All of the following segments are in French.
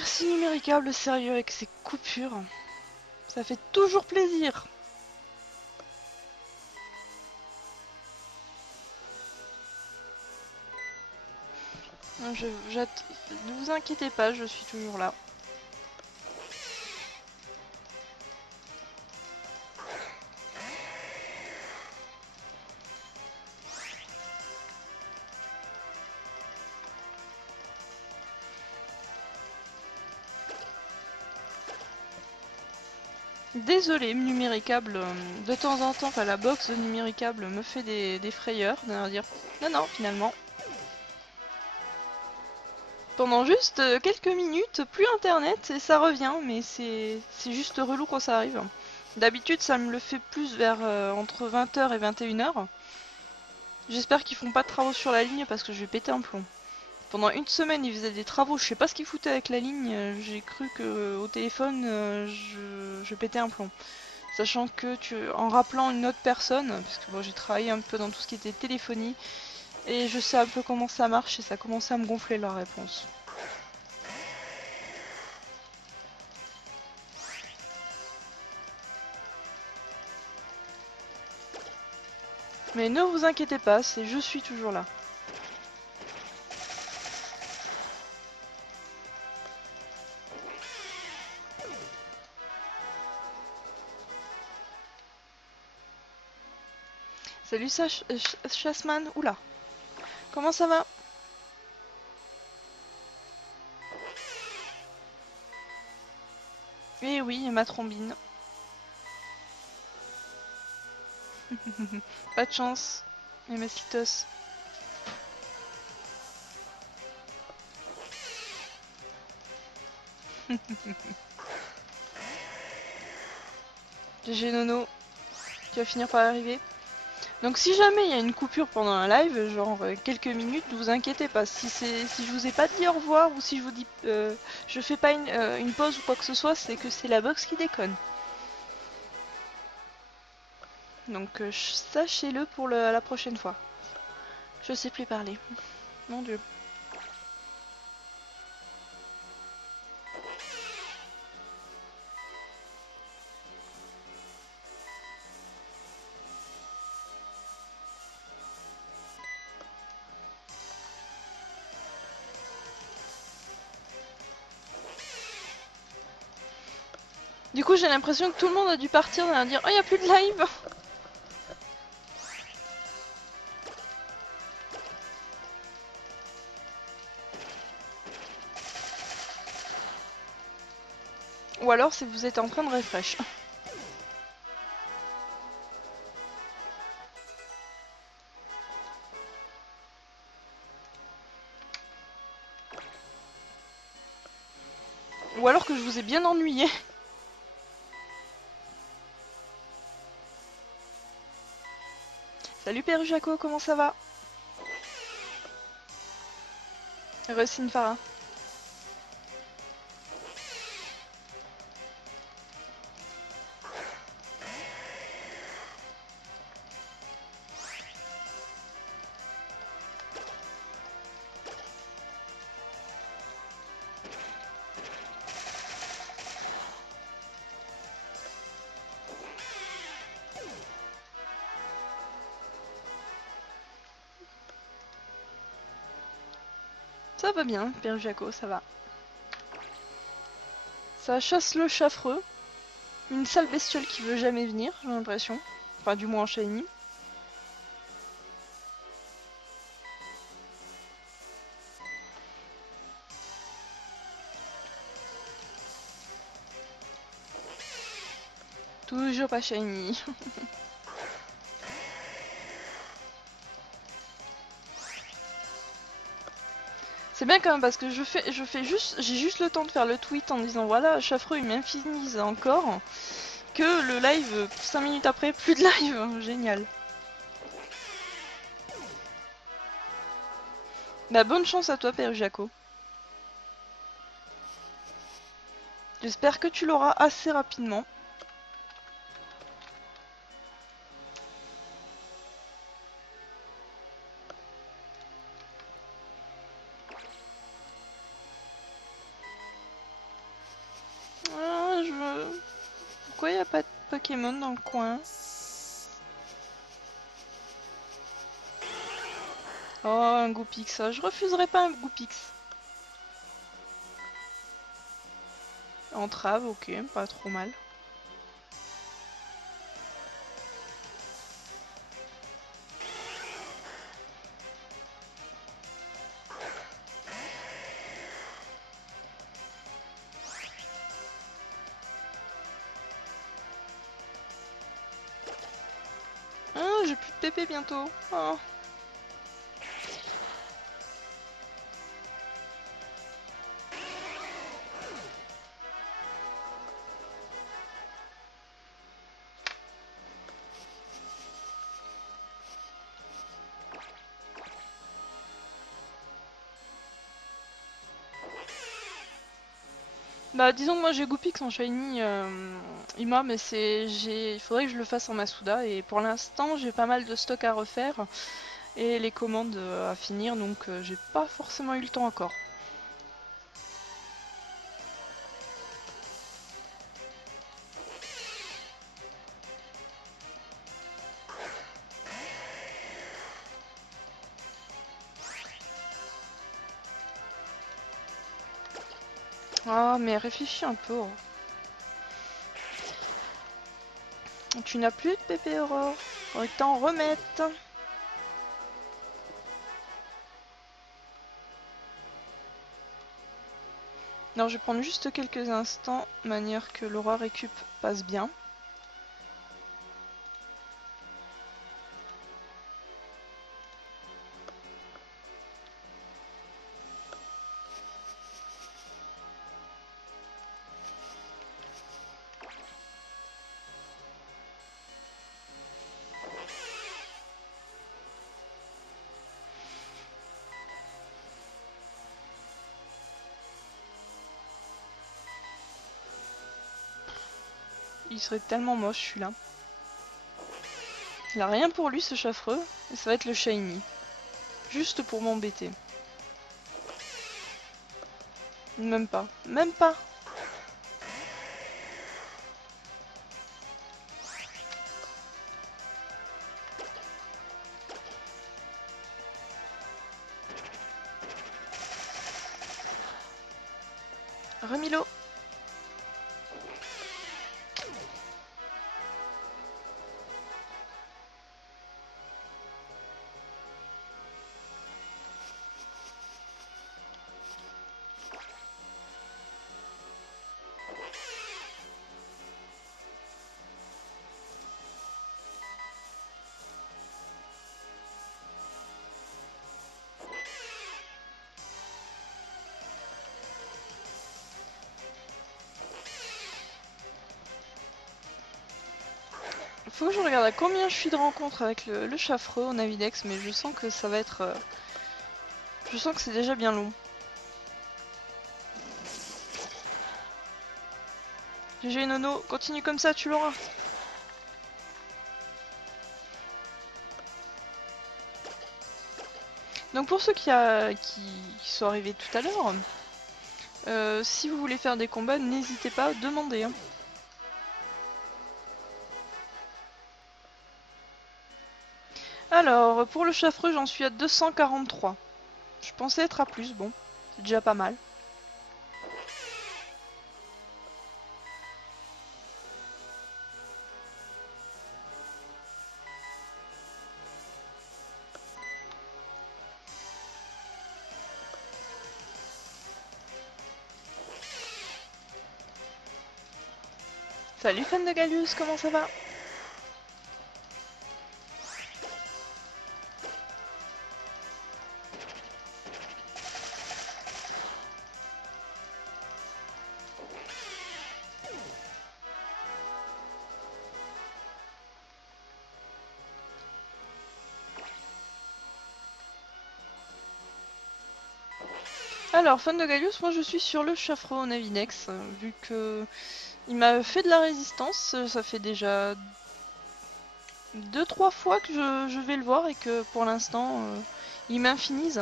Merci Numéricable, sérieux, avec ces coupures. Ça fait toujours plaisir. Ne vous inquiétez pas, je suis toujours là. Désolé, Numéricable, de temps en temps, enfin la box de Numéricable me fait des frayeurs, de dire non, non, finalement. Pendant juste quelques minutes, plus internet et ça revient, mais c'est juste relou quand ça arrive. D'habitude, ça me le fait plus vers entre 20h et 21h. J'espère qu'ils font pas de travaux sur la ligne parce que je vais péter un plomb. Pendant une semaine, ils faisaient des travaux, je sais pas ce qu'ils foutaient avec la ligne, j'ai cru que au téléphone, je pétais un plomb. Sachant que en rappelant une autre personne, parce que bon, j'ai travaillé un peu dans tout ce qui était téléphonie, et je sais un peu comment ça marche, et ça commençait à me gonfler la réponse. Mais ne vous inquiétez pas, je suis toujours là. Salut Chasman, oula, comment ça va? Eh oui, ma trombine. Pas de chance, et Messitos. GG Nono, tu vas finir par arriver. Donc si jamais il y a une coupure pendant un live, genre quelques minutes, ne vous inquiétez pas. Si je vous ai pas dit au revoir ou si je vous dis je fais pas une pause ou quoi que ce soit, c'est que c'est la box qui déconne. Donc sachez-le pour la prochaine fois. Je sais plus parler. Mon dieu. Du coup j'ai l'impression que tout le monde a dû partir et dire oh il y a plus de live. Ou alors c'est que vous êtes en train de refresh. Ou alors que je vous ai bien ennuyé. Salut Père Jaco, comment ça va? Recine Farah. Ça va bien, Père Jaco, ça va. Ça chasse le chaffreux. Une sale bestiole qui veut jamais venir, j'ai l'impression. Enfin, du moins en shiny. Toujours pas shiny. C'est bien quand même parce que j'ai juste le temps de faire le tweet en disant voilà, Chaffreux il m'infinise encore. Que le live, 5 minutes après, plus de live. Génial. Bah bonne chance à toi, Père Jaco. J'espère que tu l'auras assez rapidement. y a pas de Pokémon dans le coin? Oh, un Goupix. Je refuserai pas un Goupix. Entrave, ok, pas trop mal. Ah, j'ai plus de PP bientôt. Oh. Bah disons que moi j'ai Goupix en Shiny Ima, mais il faudrait que je le fasse en Masuda, et pour l'instant j'ai pas mal de stock à refaire et les commandes à finir, donc j'ai pas forcément eu le temps encore. Ah mais réfléchis un peu. Oh. Tu n'as plus de PP Aurore, faudrait que t'en remettes. Non, je vais prendre juste quelques instants, manière que l'aura récup passe bien. Il serait tellement moche celui-là. Il a rien pour lui ce chaffreux, et ça va être le shiny. Juste pour m'embêter. Même pas. Même pas. Remilo. Faut que je regarde à combien je suis de rencontres avec le chaffreux au Navidex, mais je sens que ça va être... je sens que c'est déjà bien long. GG Nono, continue comme ça, tu l'auras. Donc pour ceux qui sont arrivés tout à l'heure, si vous voulez faire des combats, n'hésitez pas à demander. Hein. Alors, pour le chaffreux, j'en suis à 243. Je pensais être à plus, bon, c'est déjà pas mal. Salut fan de Gallius, comment ça va? Alors, fan de Gallius, moi je suis sur le chaffreux au Navinex, vu que il m'a fait de la résistance, ça fait déjà 2-3 fois que je vais le voir et que pour l'instant il m'infinise.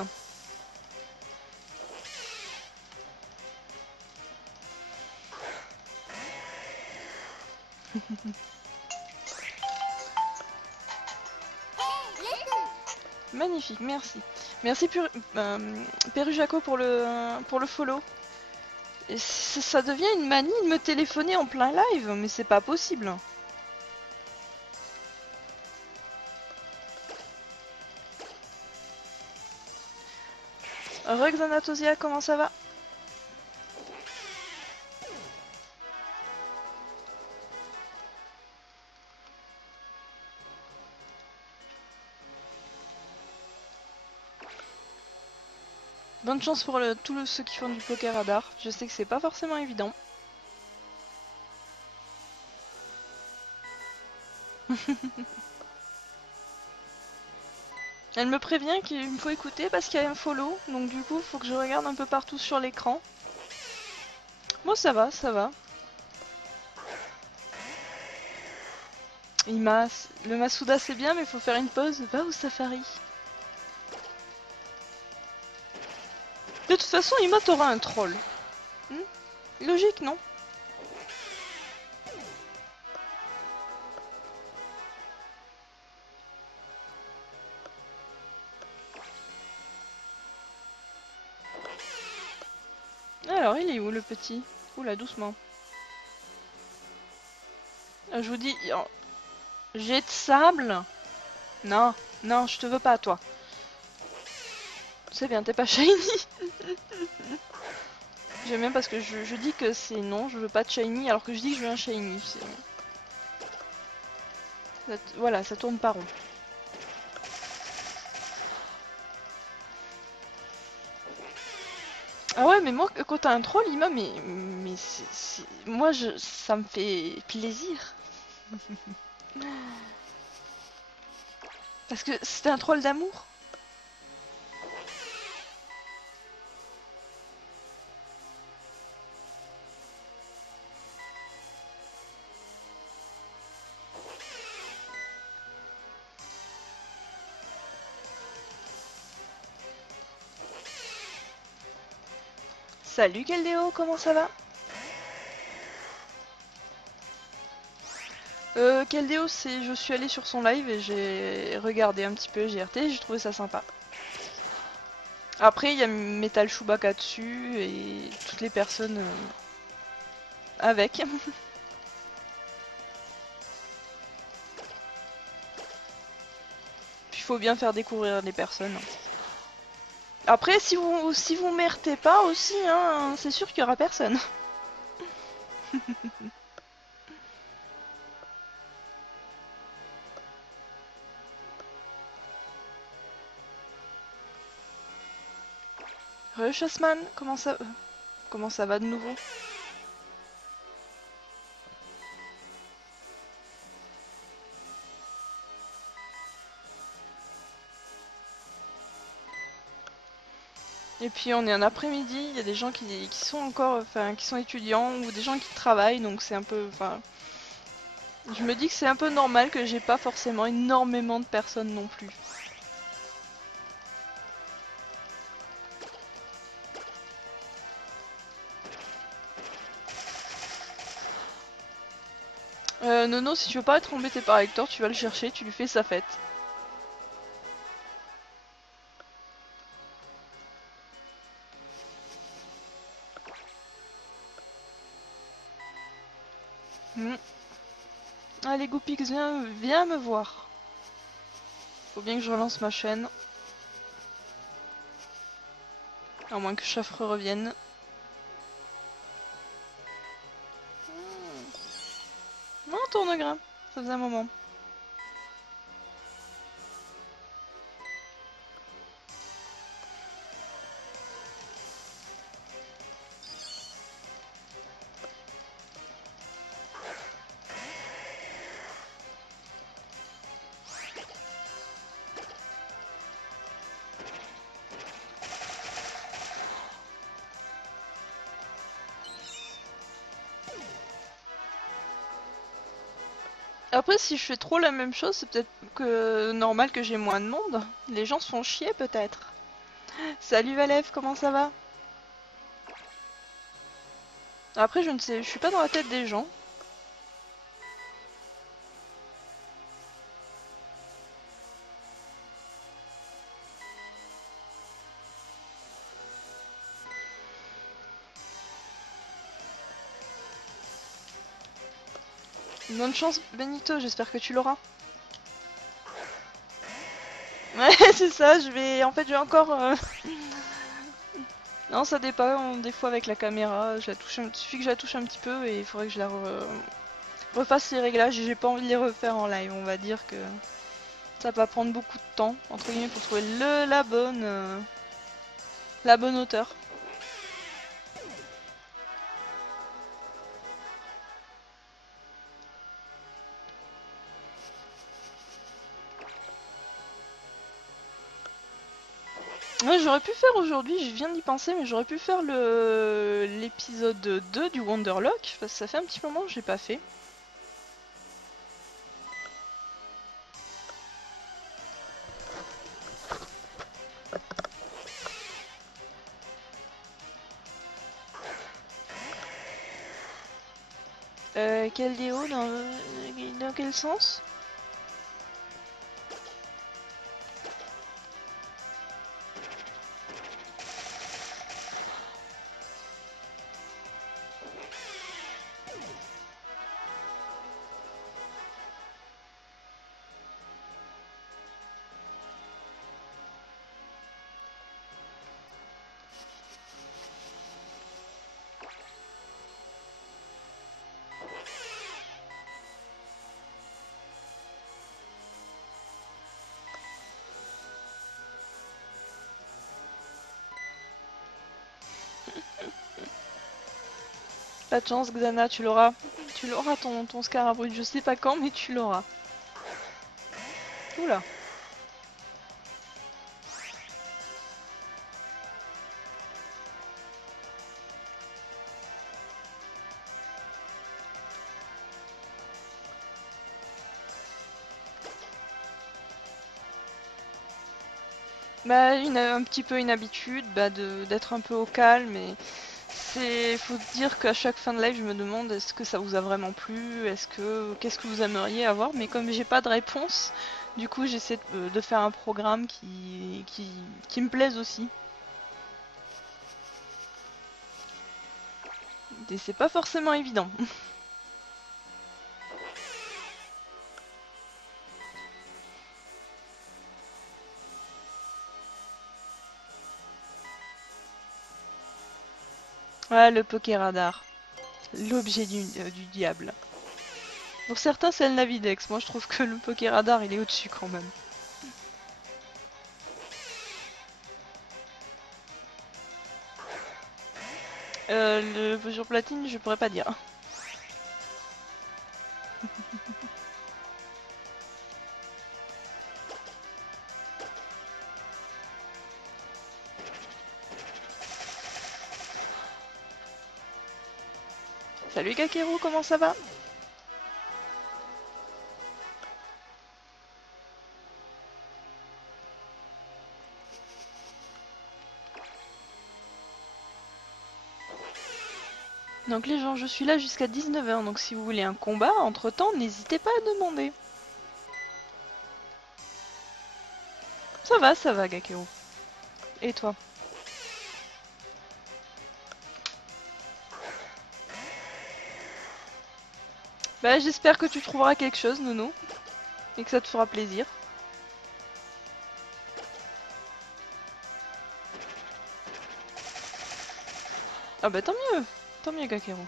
Magnifique, merci. Merci Perujaco pour le follow. Et ça devient une manie de me téléphoner en plein live, mais c'est pas possible. Rugs Anatosia, comment ça va? Bonne chance pour tous ceux qui font du poker radar. Je sais que c'est pas forcément évident. Elle me prévient qu'il me faut écouter parce qu'il y a un follow, donc du coup faut que je regarde un peu partout sur l'écran. Moi ça va, ça va. Le Masuda c'est bien mais faut faire une pause, va au safari. De toute façon Ima t'aura un troll. Logique non? Alors il est où le petit? Oula doucement. Je vous dis, jet de sable? Non, non je te veux pas toi. C'est bien, t'es pas shiny. J'aime bien parce que je dis que c'est non, je veux pas de shiny alors que je dis que je veux un shiny. Voilà, ça tourne pas rond. Ah ouais, mais moi, quand t'as un troll, Ima, mais moi, ça me fait plaisir. Parce que c'était un troll d'amour. Salut Keldeo, comment ça va? Keldeo, c'est je suis allée sur son live et j'ai regardé un petit peu GRT, j'ai trouvé ça sympa. Après, il y a Metal Chewbacca dessus et toutes les personnes avec. Puis il faut bien faire découvrir les personnes. Après, si vous méritez pas aussi, hein, c'est sûr qu'il y aura personne. Chassman, comment ça va de nouveau? Et puis on est un après-midi, il y a des gens qui sont encore, enfin, qui sont étudiants ou des gens qui travaillent, donc c'est un peu, enfin, je me dis que c'est un peu normal que j'ai pas forcément énormément de personnes non plus. Nono, si tu veux pas être embêté par Hector, tu vas le chercher, tu lui fais sa fête. Hmm. Allez, Goopix, viens me voir. Faut bien que je relance ma chaîne. À moins que Chaffre revienne. Non, Tournegrain, ça faisait un moment. Après, si je fais trop la même chose, c'est peut-être que normal que j'ai moins de monde. Les gens se font chier peut-être. Salut Valef, comment ça va? Après, je ne sais, je suis pas dans la tête des gens. Bonne chance Benito, j'espère que tu l'auras. Ouais, c'est ça, je vais... En fait, je vais encore... Non, ça dépend, des fois avec la caméra, je la touche il suffit que je la touche un petit peu et il faudrait que je refasse les réglages et j'ai pas envie de les refaire en live, on va dire que ça va prendre beaucoup de temps, entre guillemets, pour trouver la bonne hauteur. Ouais, j'aurais pu faire aujourd'hui, je viens d'y penser, mais j'aurais pu faire l'épisode 2 du Wonderlock, parce que ça fait un petit moment que j'ai pas fait. Quel déo dans quel sens? Pas de chance, Xana, tu l'auras. Tu l'auras ton Scarabrude, je sais pas quand, mais tu l'auras. Oula. Bah, un petit peu une habitude bah, d'être un peu au calme et faut dire qu'à chaque fin de live je me demande est-ce que ça vous a vraiment plu, qu'est-ce que vous aimeriez avoir, mais comme j'ai pas de réponse, du coup j'essaie de faire un programme qui me plaise aussi. Et c'est pas forcément évident. Ouais, le Pokéradar, l'objet du diable. Pour certains c'est le Navidex, moi je trouve que le Pokéradar il est au-dessus quand même. Le sur platine je pourrais pas dire. Salut Kakeru, comment ça va? Donc les gens, je suis là jusqu'à 19h, donc si vous voulez un combat, entre temps, n'hésitez pas à demander. Ça va, Gakeo. Et toi? Bah j'espère que tu trouveras quelque chose, Nono, et que ça te fera plaisir. Ah bah tant mieux Gakero.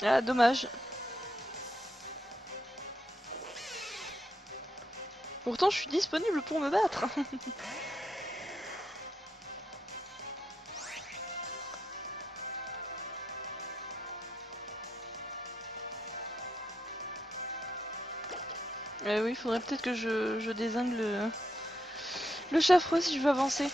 Ah dommage. Pourtant je suis disponible pour me battre. Oui, il faudrait peut-être que je dézingue le Chafre si je veux avancer.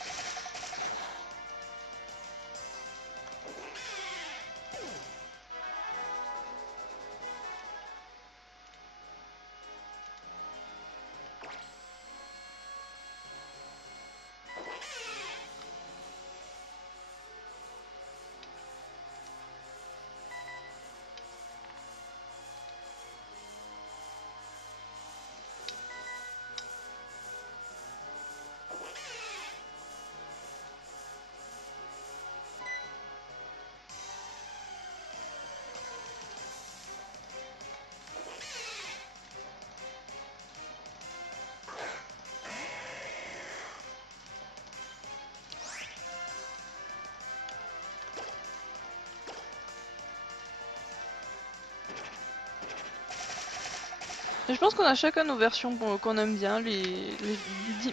Et je pense qu'on a chacun nos versions qu'on aime bien,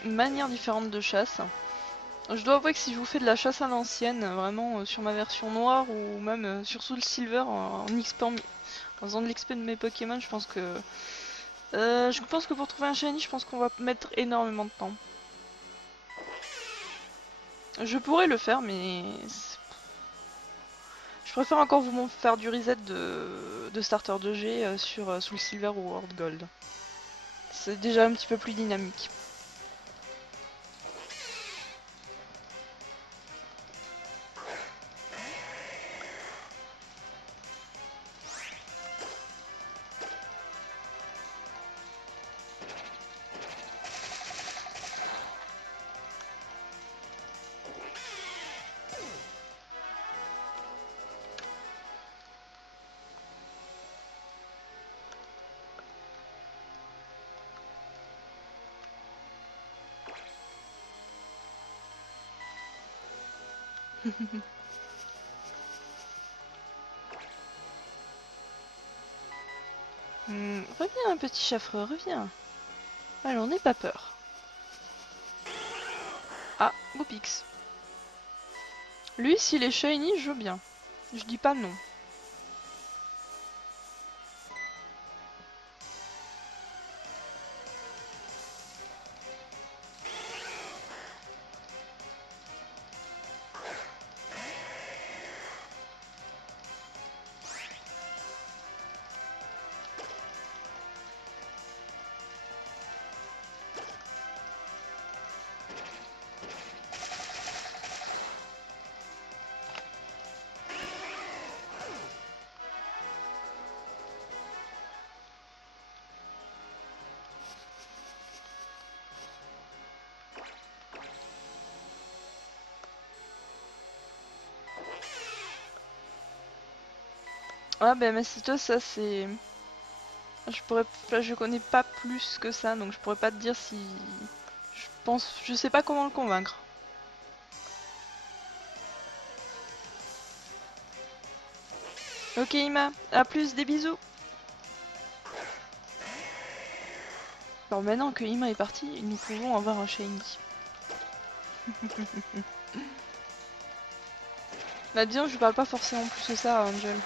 manières différentes de chasse. Je dois avouer que si je vous fais de la chasse à l'ancienne, vraiment sur ma version noire ou même sur Soul Silver en XP en faisant de l'XP de mes Pokémon, je pense que pour trouver un shiny, je pense qu'on va mettre énormément de temps. Je pourrais le faire, mais je préfère encore vous faire du reset de starter de G sur Soul Silver ou World Gold. C'est déjà un petit peu plus dynamique. Reviens, petit chaffreux, reviens. Allons, n'aie pas peur. Ah, Goupix. Lui, s'il est shiny, je veux bien. Je dis pas non. Ah ben Mastitos, ça c'est... je connais pas plus que ça, donc je pourrais pas te dire si... Je sais pas comment le convaincre. Ok Ima, à plus, des bisous. Alors maintenant que Ima est parti, nous pouvons avoir un shiny. Bah disons, je lui parle pas forcément plus que ça à Angel.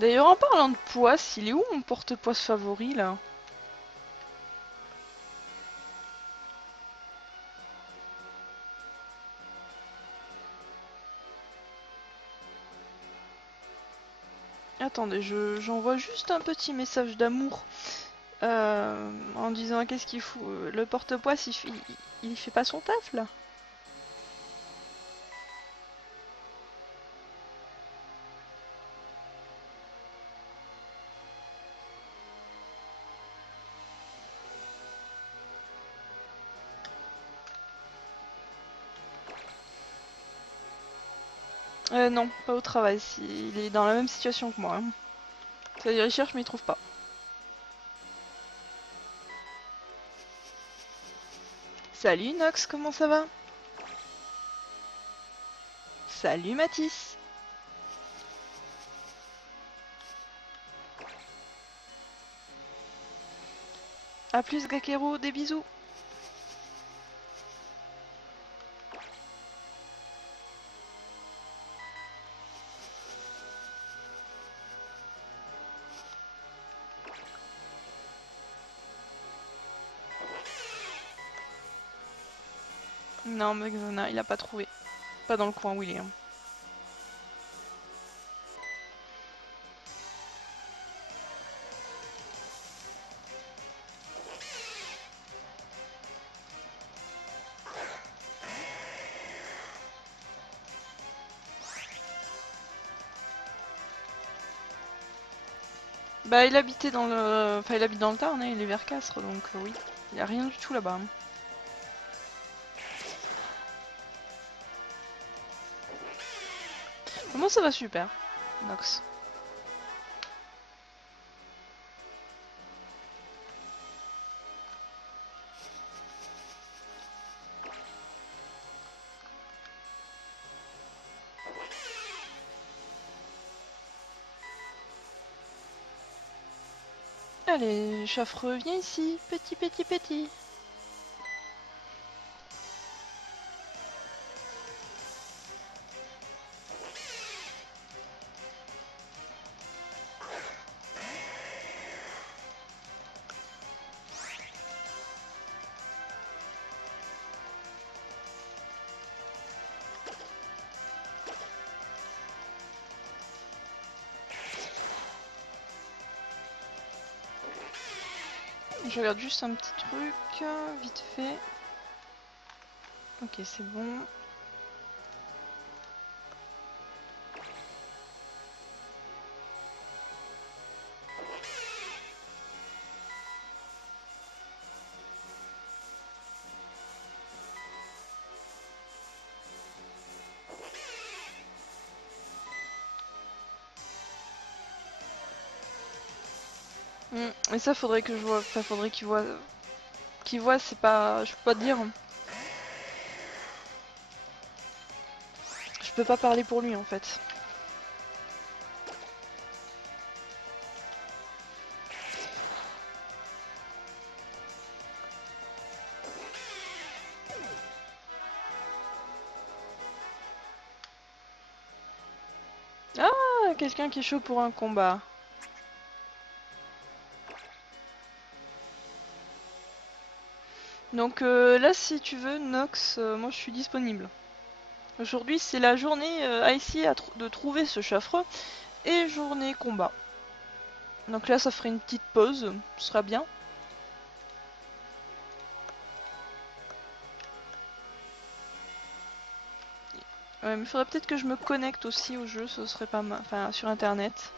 D'ailleurs, en parlant de poisse, il est où mon porte-poisse favori là? Attendez, j'envoie juste un petit message d'amour en disant qu'est-ce qu'il fout. Le porte-poisse, il fait pas son taf là. Non, pas au travail. Il est dans la même situation que moi, hein. C'est-à-dire, il cherche mais il trouve pas. Salut Nox, comment ça va? Salut Mathis. A plus Gakeru, des bisous. Non, Megzona, il a pas trouvé. Pas dans le coin où il est, hein. Bah, il habitait dans le... Enfin, il habite dans le Tarn, hein, il est vers Castres, donc oui. Il y a rien du tout là-bas, hein. Moi, ça va super, Nox. Allez, Chaffreux, viens ici, petit, petit, petit. Je regarde juste un petit truc, vite fait. Ok, c'est bon. Et ça, faudrait que je vois. Enfin, faudrait qu'il voit. Qu'il voit, c'est pas. Je peux pas te dire. Je peux pas parler pour lui en fait. Ah, quelqu'un qui est chaud pour un combat. Donc là, si tu veux, Nox, moi je suis disponible. Aujourd'hui, c'est la journée à essayer de trouver ce Chaffreux et journée combat. Donc là, ça ferait une petite pause, ce sera bien. Ouais, mais il faudrait peut-être que je me connecte aussi au jeu, ce serait pas mal. Enfin, sur internet.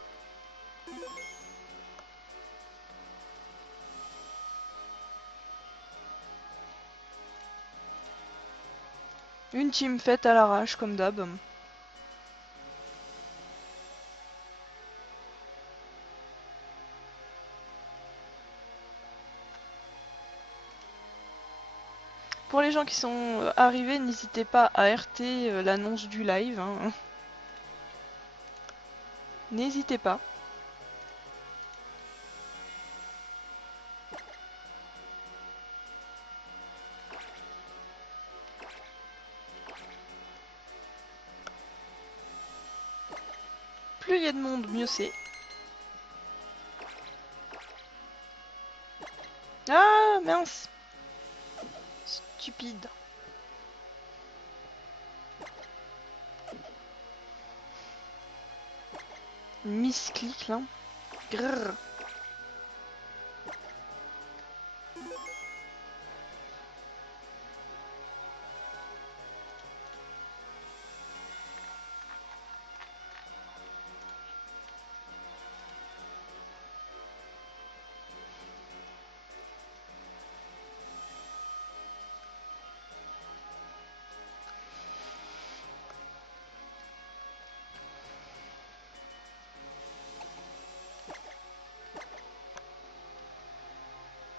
Une team faite à l'arrache, comme d'hab. Pour les gens qui sont arrivés, n'hésitez pas à RT l'annonce du live. Hein. N'hésitez pas. Plus il y a de monde, mieux c'est. Ah mince! Stupide. Misclic là. Grrr.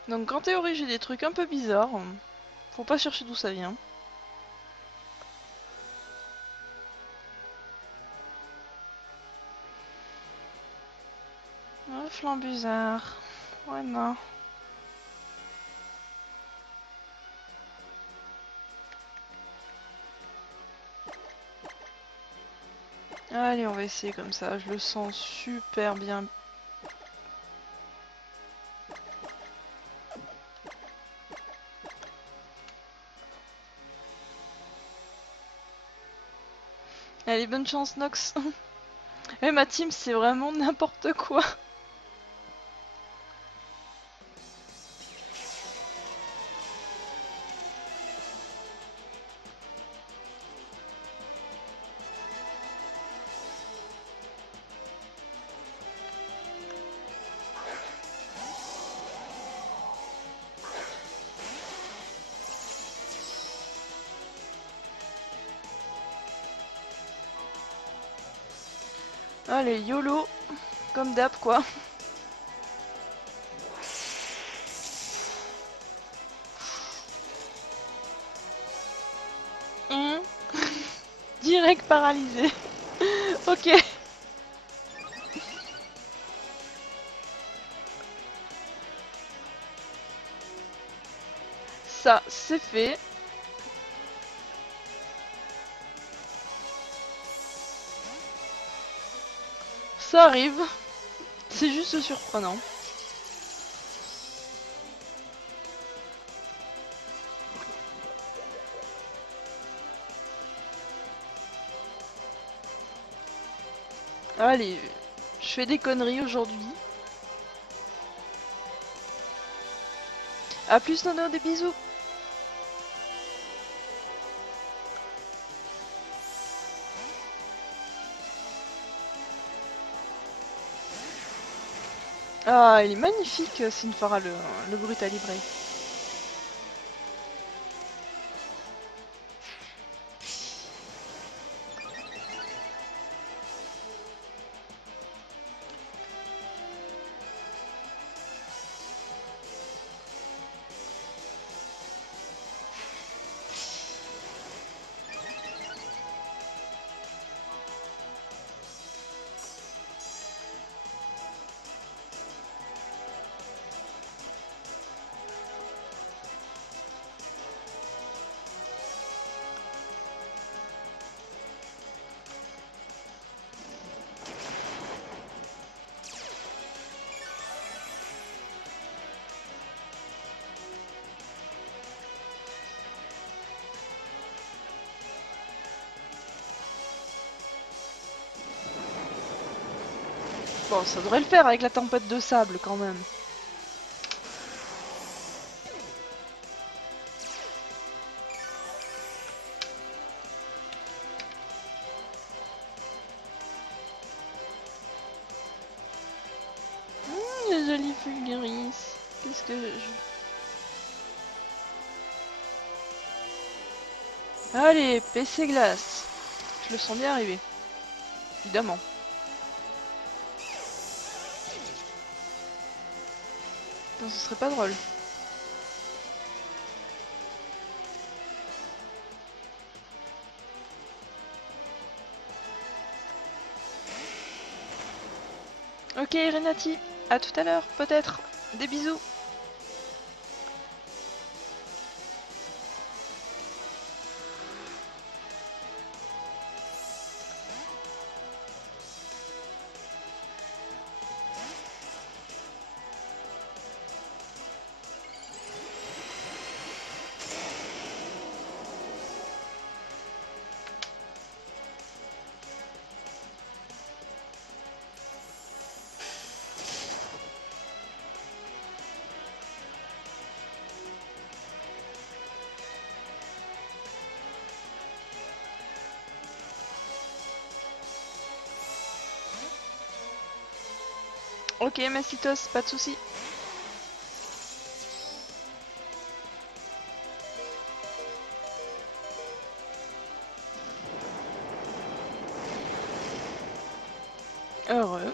Donc en théorie j'ai des trucs un peu bizarres. Faut pas chercher d'où ça vient. Un flanc bizarre. Ouais non. Allez, on va essayer comme ça. Je le sens super bien. Allez, bonne chance Nox. Et ma team c'est vraiment n'importe quoi. Allez, YOLO. Comme d'hab quoi. Direct paralysé. Ok. Ça, c'est fait. Ça arrive. C'est juste surprenant. Allez, je fais des conneries aujourd'hui. A plus Nono, des bisous. Ah, il est magnifique, Sinfara, le Brutal Libré. Bon, ça devrait le faire avec la tempête de sable quand même. Les jolis Fulguris. Qu'est-ce que Allez, PC glace. Je le sens bien arriver. Évidemment. Non, ce serait pas drôle. Ok, Renati. À tout à l'heure, peut-être. Des bisous. Ok, Massitos, pas de soucis. Heureux.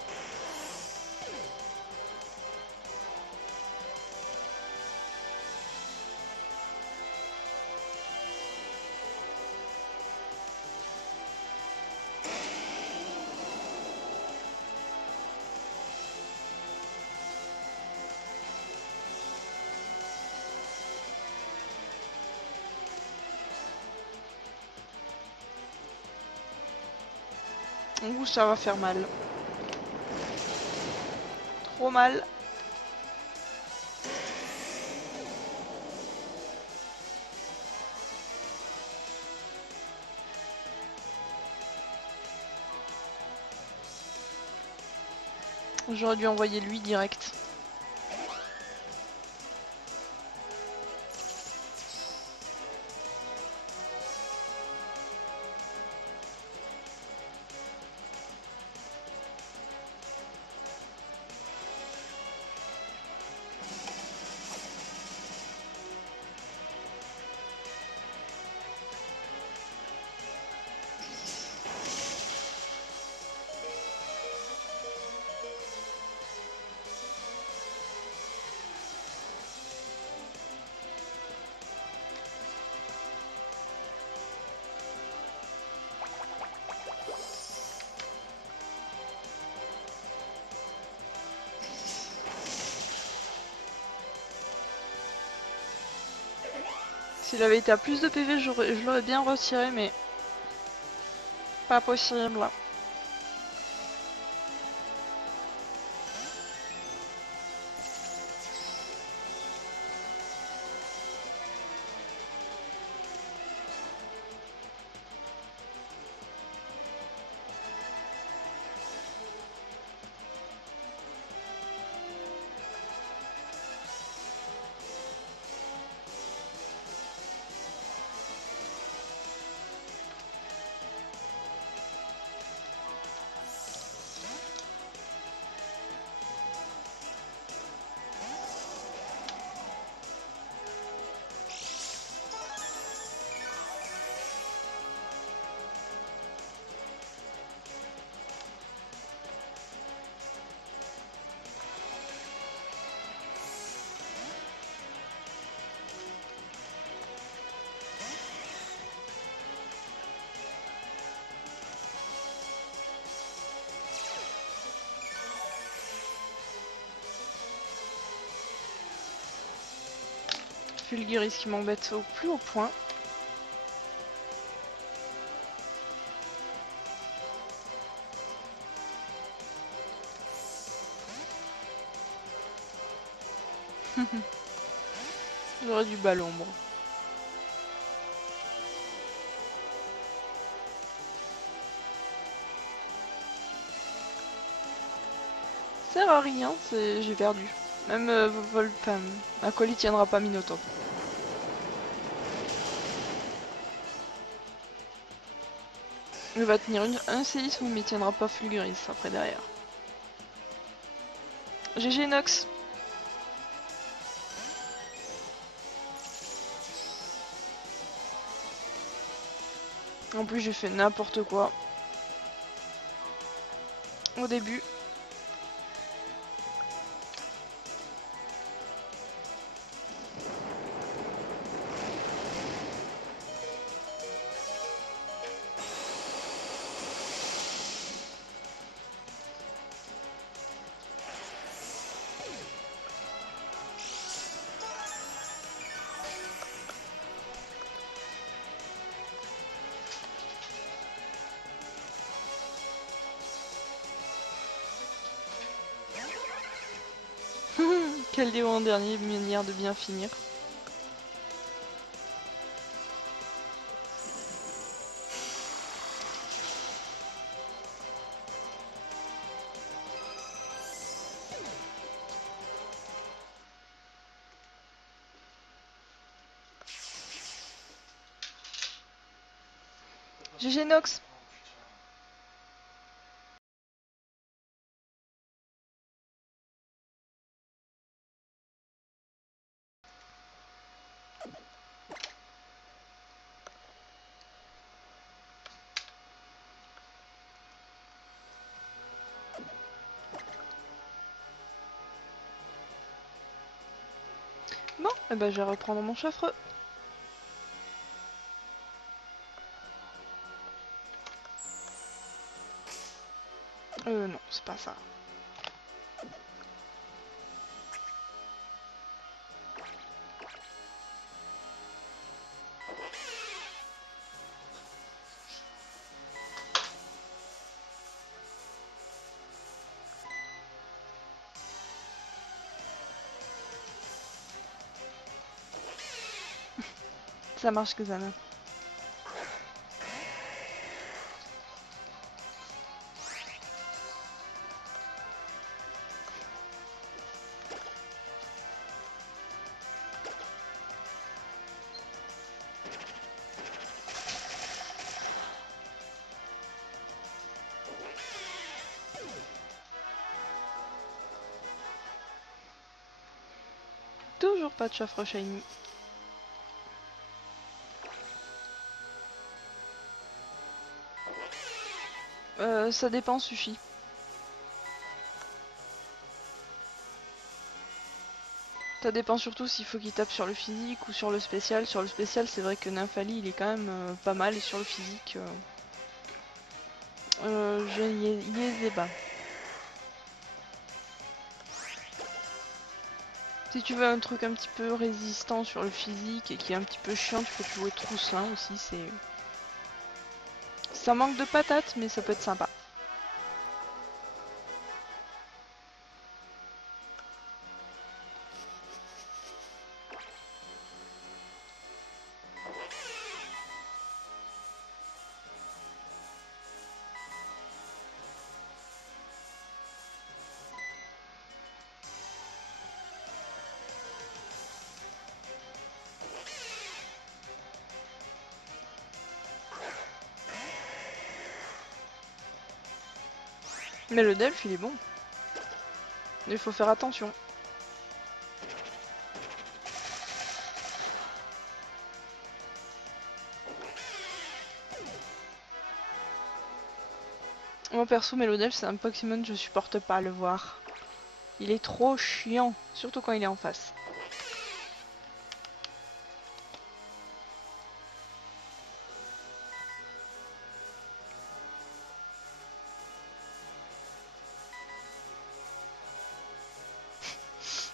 Ouh, ça va faire mal. Trop mal. J'aurais dû envoyer lui direct. S'il avait été à plus de PV, je l'aurais bien retiré, mais pas possible. Fulguris qui m'embête au plus haut point. J'aurais dû bas l'ombre. Ça sert à rien, j'ai perdu. Même ma colis tiendra pas Minotaur. Il va tenir un séisme mais il tiendra pas Fulguris après derrière. GG Nox. En plus j'ai fait n'importe quoi au début. Quel déo en dernier, manière de bien finir. GG Nox. Bon, et ben je vais reprendre mon chaffreux. Non, c'est pas ça. Ça marche que ça, non. Toujours pas de chaffreux shiny. Ça dépend, suffit. Ça dépend surtout s'il faut qu'il tape sur le physique ou sur le spécial. Sur le spécial, c'est vrai que Nymphali il est quand même pas mal, et sur le physique, il y est débat. Si tu veux un truc un petit peu résistant sur le physique et qui est un petit peu chiant, tu peux jouer Troussin aussi, c'est... Ça manque de patates, mais ça peut être sympa. Mais le delph, il est bon. Il faut faire attention. Moi perso, Mélodel, c'est un Pokémon, je supporte pas le voir. Il est trop chiant, surtout quand il est en face.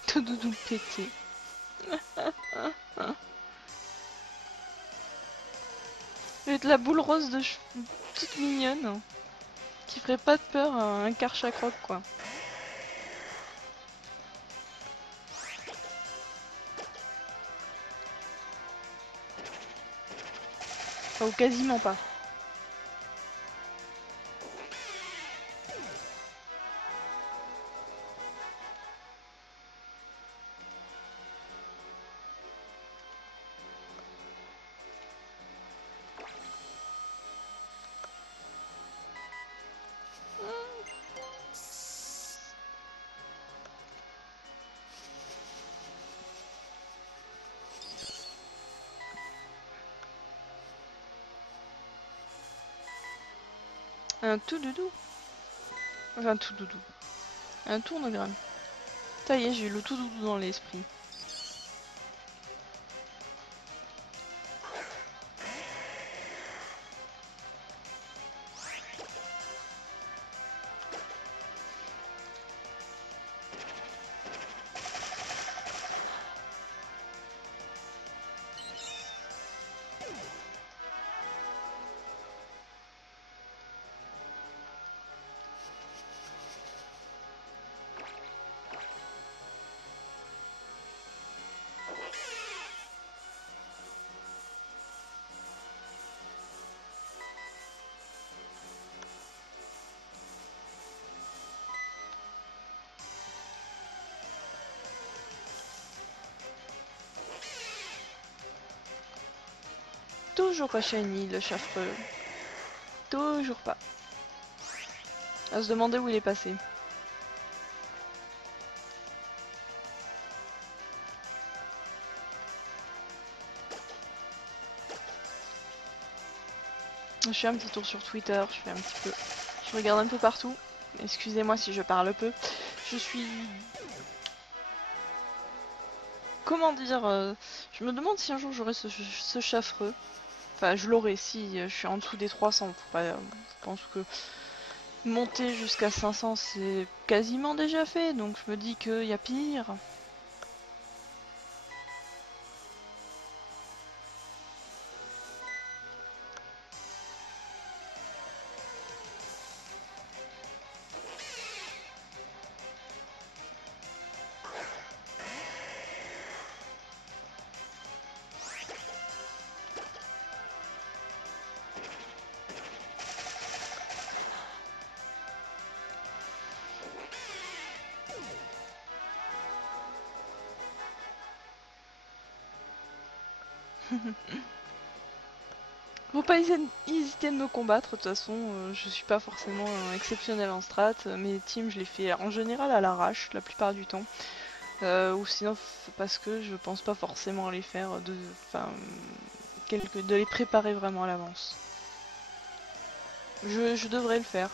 Tout doudou pété. Et de la boule rose de cheveux toute mignonne, qui ferait pas de peur à un Karchakroc quoi. Enfin, ou quasiment pas. Un tout doudou. Enfin, un tout doudou. Un tournogramme. Ça y est, j'ai eu le tout doudou dans l'esprit. Toujours pas shiny le chaffreux. Toujours pas. À se demander où il est passé. Je fais un petit tour sur Twitter, je fais un petit peu... Je regarde un peu partout. Excusez-moi si je parle peu. Je suis... Comment dire je me demande si un jour j'aurai ce chaffreux. Enfin, je l'aurai si je suis en dessous des 300. Faut pas, je pense que monter jusqu'à 500, c'est quasiment déjà fait. Donc je me dis qu'il y a pire. Faut pas hésiter de me combattre, de toute façon, je suis pas forcément exceptionnel en strat. Mes teams, je les fais en général à l'arrache, la plupart du temps. Ou sinon, parce que je pense pas forcément les faire, enfin, de les préparer vraiment à l'avance. Je devrais le faire.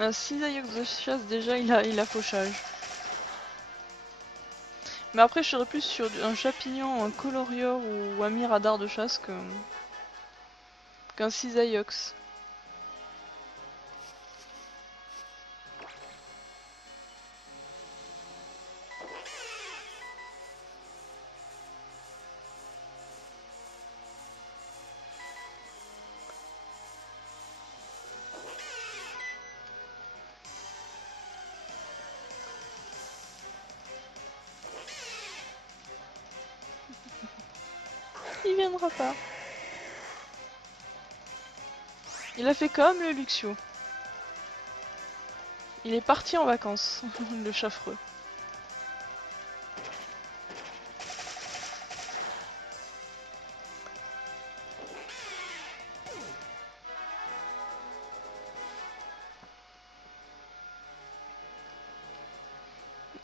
Un Cisaillux de chasse, déjà, il a fauchage. Mais après, je serais plus sur un Chapignon, un Colorior ou un Miradar de chasse qu'un Cisaillux. Il viendra pas. Il a fait comme le Luxio. Il est parti en vacances, le chaffreux.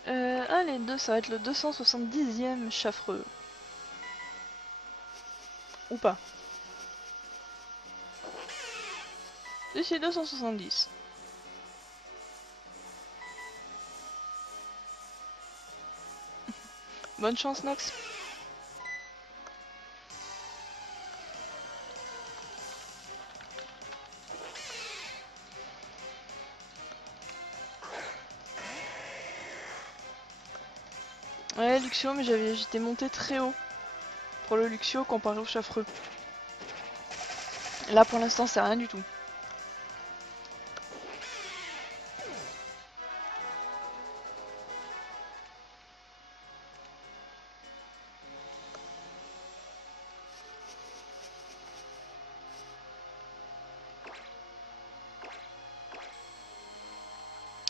Allez, ça va être le 270e chaffreux. Ou pas. Ici 270. Bonne chance, Nox. Ouais, Luxio, mais j'étais monté très haut pour le Luxio comparé au chaffreux. Là, pour l'instant, c'est rien du tout.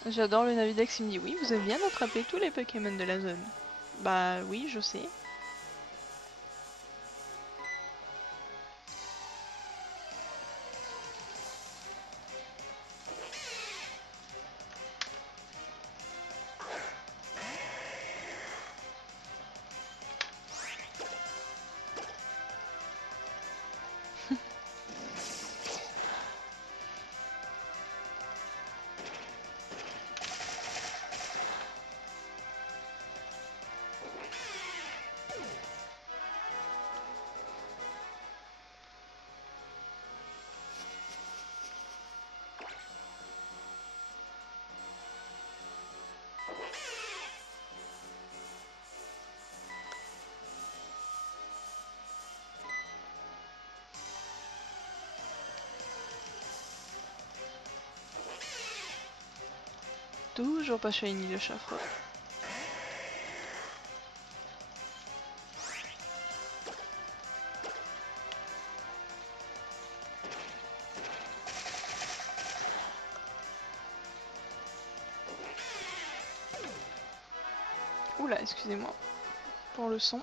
J'adore le Navidex, il me dit oui, vous avez bien attrapé tous les Pokémon de la zone. Bah oui, je sais. Toujours pas shiny le chaffreux. Oula, excusez-moi pour le son.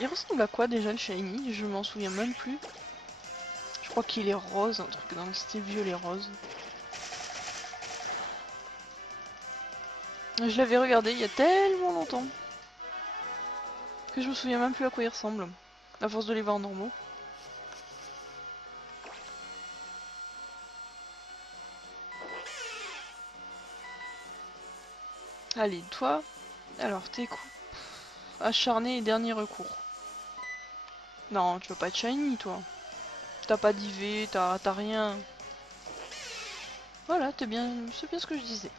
Il ressemble à quoi déjà le shiny? Je m'en souviens même plus. Je crois qu'il est rose, un truc dans le style violet rose. Je l'avais regardé il y a tellement longtemps que je me souviens même plus à quoi il ressemble. À force de les voir normaux. Allez, toi, alors tes coups. Acharné et dernier recours. Non, tu veux pas être shiny toi. T'as pas d'IV, t'as rien. Voilà, c'est bien ce que je disais.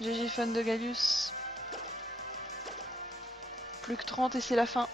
GG fan de Gallius. Plus que 30 et c'est la fin.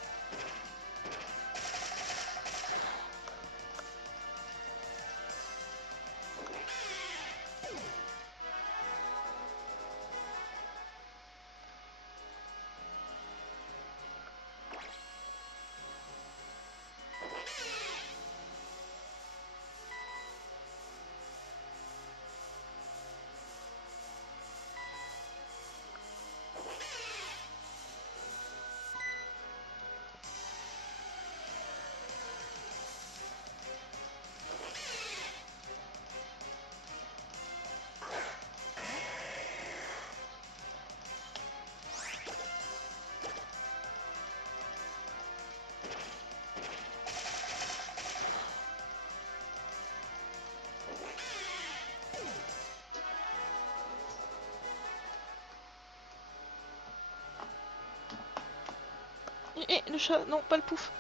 le chat, non, pas le pouf.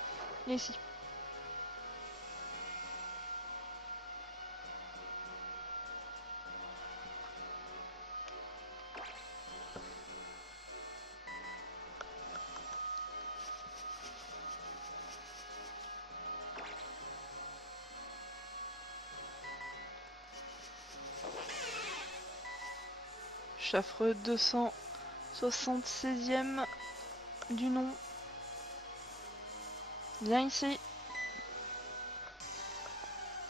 Il est ici. Chaffreux 276e du nom. Viens ici.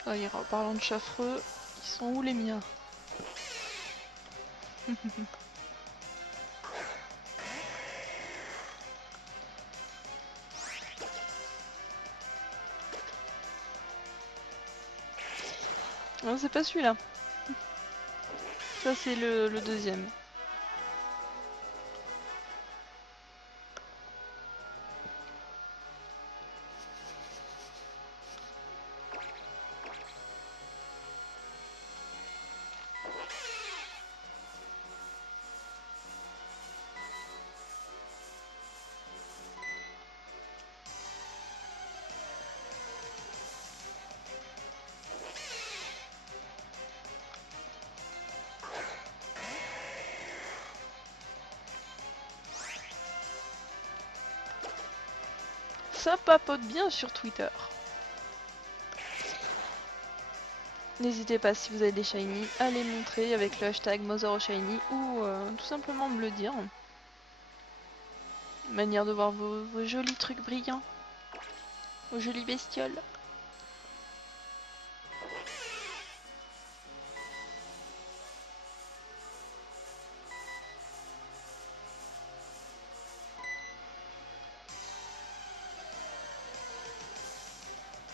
Ah, en parlant de chaffreux, ils sont où les miens? Non, c'est pas celui-là. Ça, c'est le deuxième. Ça papote bien sur Twitter. N'hésitez pas, si vous avez des shiny, à les montrer avec le hashtag MotherOfShiny ou tout simplement me le dire. Manière de voir vos jolis trucs brillants. Vos jolies bestioles.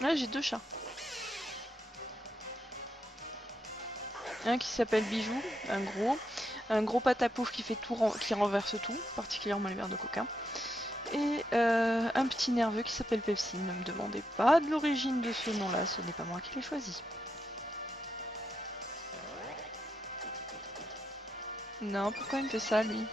Là, j'ai deux chats. Un qui s'appelle Bijou, un gros patapouf qui fait tout, qui renverse tout, particulièrement les verres de coca. Et un petit nerveux qui s'appelle Pepsi. Ne me demandez pas de l'origine de ce nom-là, ce n'est pas moi qui l'ai choisi. Non, pourquoi il me fait ça, lui?